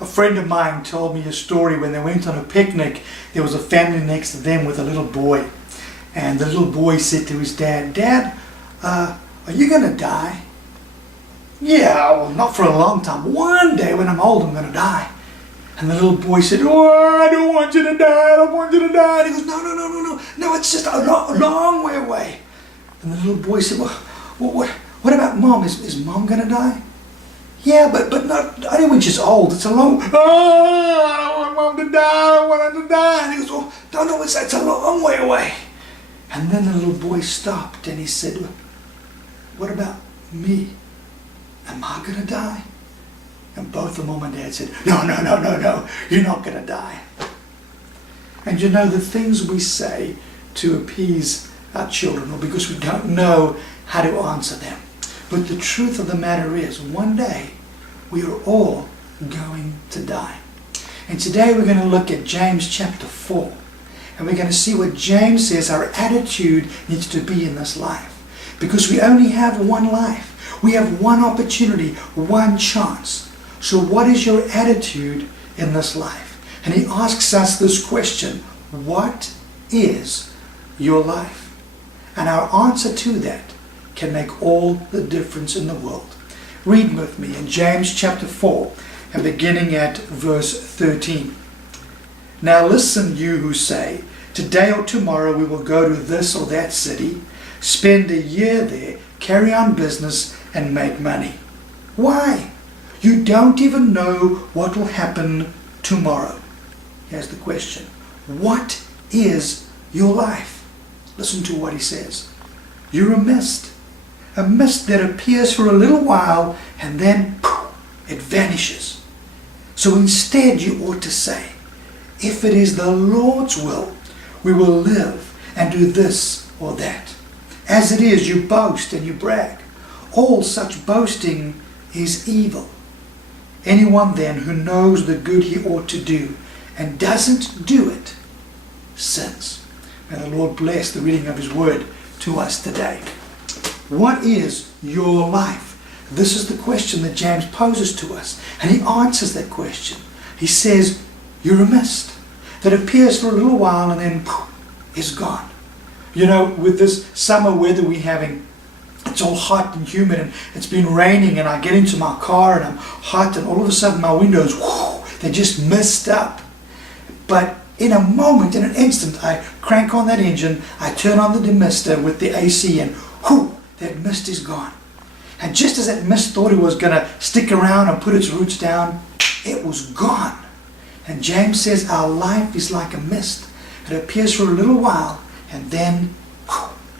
A friend of mine told me a story when they went on a picnic. There was a family next to them with a little boy. And the little boy said to his dad, "Dad, are you going to die?" "Yeah, well, not for a long time. One day when I'm old, I'm going to die." And the little boy said, "Oh, I don't want you to die. I don't want you to die." And he goes, "No, no, no, no, no. No, it's just a long way away." And the little boy said, "Well, what about Mom? Is Mom going to die?" "Yeah, but not only when she's old. It's a long..." "Oh, I don't want Mom to die. I don't want her to die." And he goes, "Oh, no, it's a long way away." And then the little boy stopped and he said, "What about me? Am I going to die?" And both the mom and dad said, "No, no, no, no, no. You're not going to die." And you know, the things we say to appease our children, or because we don't know how to answer them. But the truth of the matter is, one day we are all going to die. And today we're going to look at James chapter 4. And we're going to see what James says our attitude needs to be in this life. Because we only have one life. We have one opportunity, one chance. So what is your attitude in this life? And he asks us this question: what is your life? And our answer to that can make all the difference in the world. Read with me in James chapter 4 and beginning at verse 13. "Now listen, you who say, 'Today or tomorrow we will go to this or that city, spend a year there, carry on business and make money.' Why? You don't even know what will happen tomorrow." Here's the question: what is your life? Listen to what he says. "You're a mist that appears for a little while and then it vanishes. So instead you ought to say, 'If it is the Lord's will, we will live and do this or that.' As it is, you boast and you brag. All such boasting is evil. Anyone then who knows the good he ought to do and doesn't do it sins." May the Lord bless the reading of his word to us today. What is your life? This is the question that James poses to us. And he answers that question. He says, you're a mist that appears for a little while and then is gone. You know, with this summer weather we're having, it's all hot and humid and it's been raining, and I get into my car and I'm hot, and all of a sudden my windows, they just mist up. But in a moment, in an instant, I crank on that engine, I turn on the demister with the AC, and that mist is gone. And just as that mist thought it was going to stick around and put its roots down, it was gone. And James says our life is like a mist. It appears for a little while and then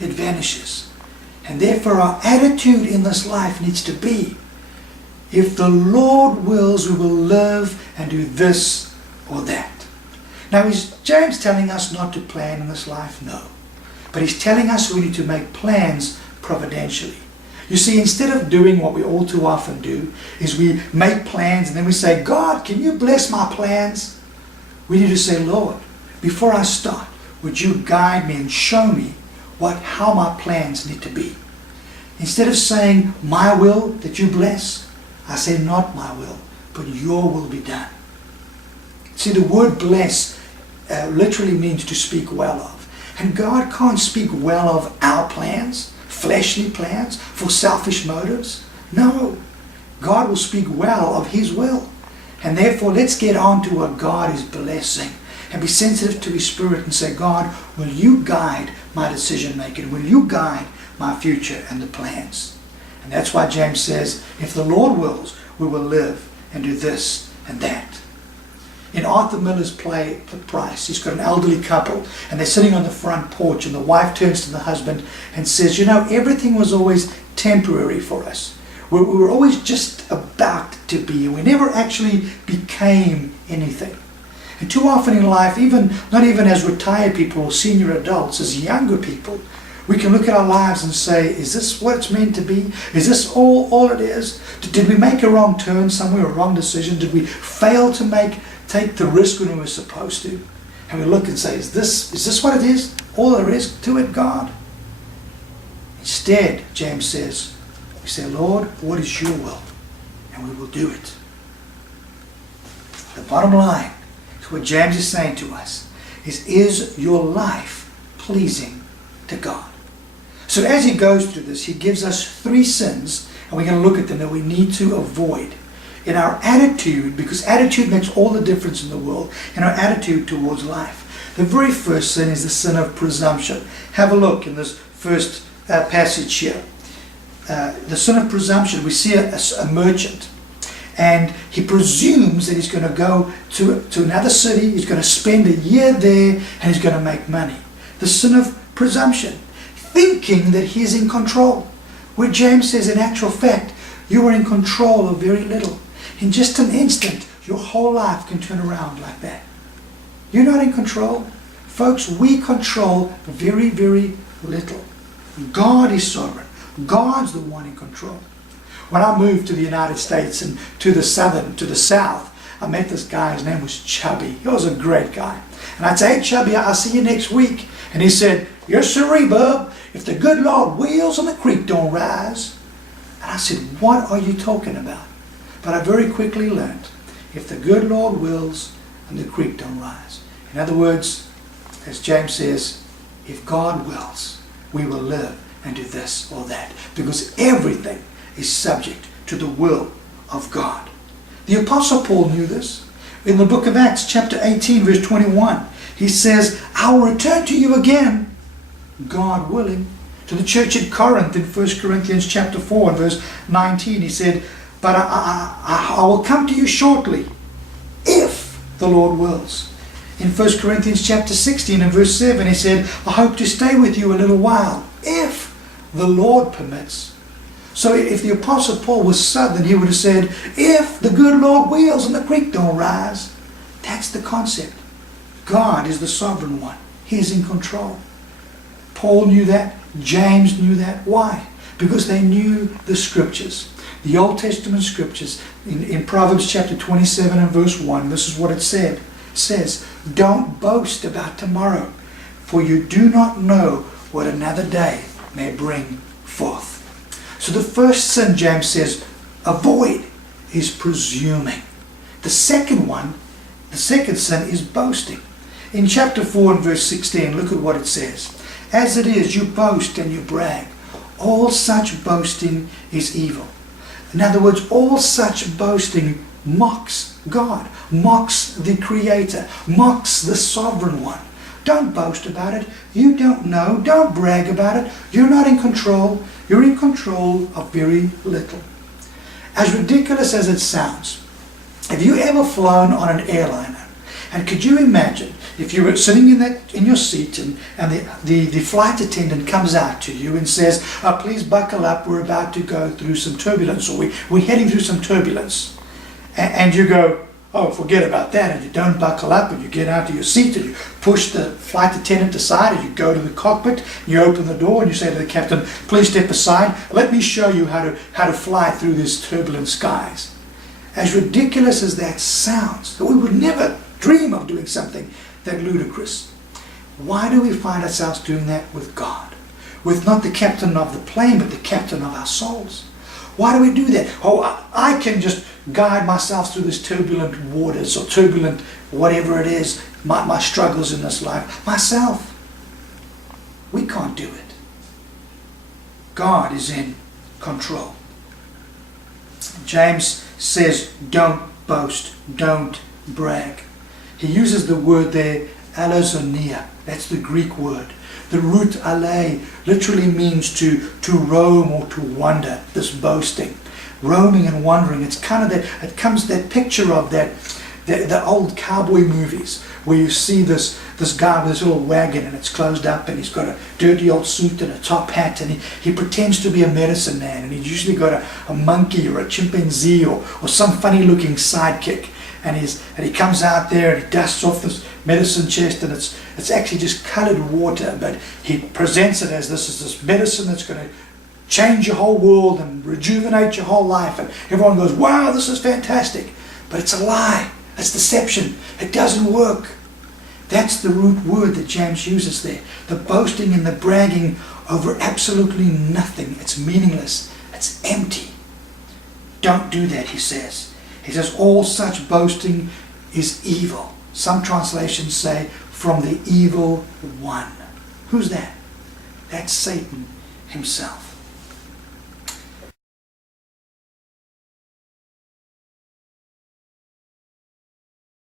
it vanishes. And therefore our attitude in this life needs to be, if the Lord wills, we will live and do this or that. Now, is James telling us not to plan in this life? No. But he's telling us we need to make plans providentially. You see, instead of doing what we all too often do, is we make plans and then we say, "God, can you bless my plans?" We need to say, "Lord, before I start, would you guide me and show me how my plans need to be?" Instead of saying, "My will that you bless," I say, "Not my will, but your will be done." See, the word bless literally means to speak well of. And God can't speak well of our plans, fleshly plans, for selfish motives. No, God will speak well of his will. And therefore, let's get on to what God is blessing and be sensitive to his Spirit and say, "God, will you guide my decision making? Will you guide my future and the plans?" And that's why James says, if the Lord wills, we will live and do this and that. In Arthur Miller's play, Price, he's got an elderly couple and they're sitting on the front porch, and the wife turns to the husband and says, "You know, everything was always temporary for us. We were always just about to be, and we never actually became anything." And too often in life, not even as retired people or senior adults, as younger people, we can look at our lives and say, is this what it's meant to be? Is this all it is? Did we make a wrong turn somewhere, a wrong decision? Did we fail to take the risk when we were supposed to? And we look and say, is this what it is? All there is to it, God? Instead, James says, we say, "Lord, what is your will?" And we will do it. The bottom line is what James is saying to us is your life pleasing to God? So as he goes through this, he gives us 3 sins, and we're going to look at them, that we need to avoid in our attitude, because attitude makes all the difference in the world, in our attitude towards life. The very first sin is the sin of presumption. Have a look in this first passage here. The sin of presumption, we see a merchant, and he presumes that he's going to go to another city, he's going to spend a year there, and he's going to make money. The sin of presumption, thinking that he's in control, where James says in actual fact you are in control of very little. In just an instant your whole life can turn around like that. You're not in control. Folks, we control very, very little. God is sovereign. God's the one in control. When I moved to the United States and to the south, I met this guy. His name was Chubby. He was a great guy. And I'd say, "Hey Chubby, I'll see you next week." And he said, "Yes sirree, bub, if the good Lord wills and the creek don't rise." And I said, "What are you talking about?" But I very quickly learned, if the good Lord wills and the creek don't rise. In other words, as James says, if God wills, we will live and do this or that, because everything is subject to the will of God. The Apostle Paul knew this. In the book of Acts, chapter 18, verse 21, he says, "I will return to you again, God willing." To the church at Corinth in 1 Corinthians chapter 4 and verse 19, he said, "But I will come to you shortly, if the Lord wills." In 1 Corinthians chapter 16 and verse 7, he said, "I hope to stay with you a little while, if the Lord permits." So if the Apostle Paul was Southern, he would have said, "If the good Lord wills and the creek don't rise." That's the concept. God is the sovereign one. He is in control. Paul knew that. James knew that. Why? Because they knew the scriptures. The Old Testament scriptures. In Proverbs chapter 27 and verse 1, this is what it says, "Don't boast about tomorrow, for you do not know what another day may bring forth." So the first sin, James says, avoid, is presuming. The second sin is boasting. In chapter 4 and verse 16, look at what it says. "As it is, you boast and you brag. All such boasting is evil." In other words, all such boasting mocks God, mocks the Creator, mocks the Sovereign One. Don't boast about it. You don't know. Don't brag about it. You're not in control. You're in control of very little. As ridiculous as it sounds, have you ever flown on an airliner? And could you imagine if you were sitting in your seat and the flight attendant comes out to you and says, "Please buckle up, we're about to go through some turbulence," or we're heading through some turbulence. And you go, "Oh, forget about that," and you don't buckle up, and you get out to your seat and you push the flight attendant aside, and you go to the cockpit, and you open the door and you say to the captain, "Please step aside, let me show you how to fly through these turbulent skies." As ridiculous as that sounds, that we would never dream of doing something that ludicrous. Why do we find ourselves doing that with God? With not the captain of the plane, but the captain of our souls. Why do we do that? "Oh, I can just guide myself through these turbulent waters," or turbulent whatever it is, my struggles in this life. Myself. We can't do it. God is in control. James says, don't boast, don't brag. He uses the word there, alazonia. That's the Greek word. The root ale literally means to roam or to wander, this boasting. Roaming and wandering. It's kind of it comes that picture of the old cowboy movies where you see this guy with his little wagon and it's closed up and he's got a dirty old suit and a top hat and he pretends to be a medicine man, and he's usually got a monkey or a chimpanzee or some funny looking sidekick, and he comes out there and he dusts off this medicine chest, and it's actually just colored water, but he presents it as this medicine that's going to change your whole world and rejuvenate your whole life, and everyone goes, "Wow, this is fantastic." But it's a lie. It's deception. It doesn't work. That's the root word that James uses there. The boasting and the bragging over absolutely nothing. It's meaningless. It's empty. Don't do that, he says. He says all such boasting is evil. Some translations say from the evil one. Who's that? That's Satan himself.